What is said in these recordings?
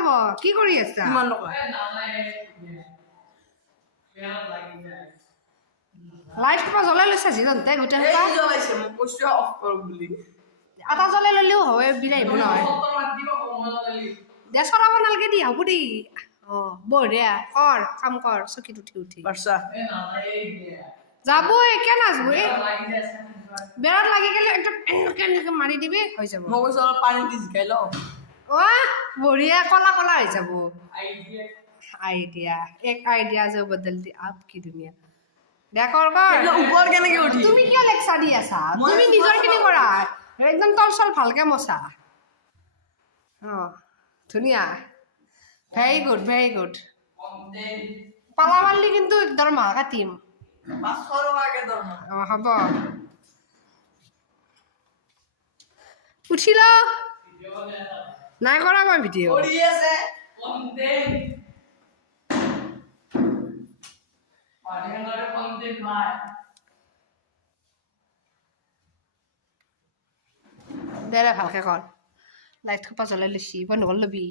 যাব কি কৰি আছা কিমান টকা লাইট কিবা জ্বলাই লৈছা জিৰন্তে গোটেই এই জ্বলাইছে মোক কৈছো অফ কৰ বুলি এটা জ্বলাই ল'লেও হয় বিৰাইব নহয় দে চলাব নালাগে দি হ'ব দেই বঢ়িয়া কৰ কাম কৰ চকীত উঠি উঠি পাৰছা যাবই কিয় নাযাবো বেৰত লাগি গ'লে একদম এনেকে মাৰি দিবি হৈ যাব মই কৈছো অলপ পানী দি জিকাই লওঁ বঢ়িয়া কলা কলা হৈ যাব আইডিয়া এক আইডিয়া जो बदलती आपकी दुनिया দে কৰ ওপৰ কেনেকে উঠি তুমি কিয় লেকচাৰ দি আছা তুমি নিজৰ খিনি কৰা একদম তল চল ভালকে মচা ধুনীয়া ভেৰি গুড পালা মাৰলি কিন্তু দৰমহা কাটিম 500 টকাকে দৰমহা হ'ব উঠি ল নাই কৰা মই ভিডিঅ' কৰি আছে দে ভালকে কৰ লাইট খোপা জ্বলাই লৈছি বন্ধ কৰি ল'বি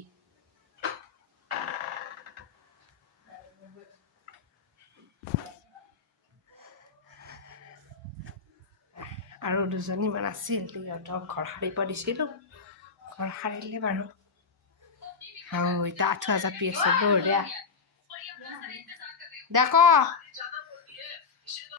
আৰু দুজনীমান আছিল সিহঁতক ঘৰ সাৰিব দিছিলোঁ ঘৰ সাৰিলে বাৰু এতিয়া আঁঠুৱা জাপি আছে বঢ়িয়া দে ক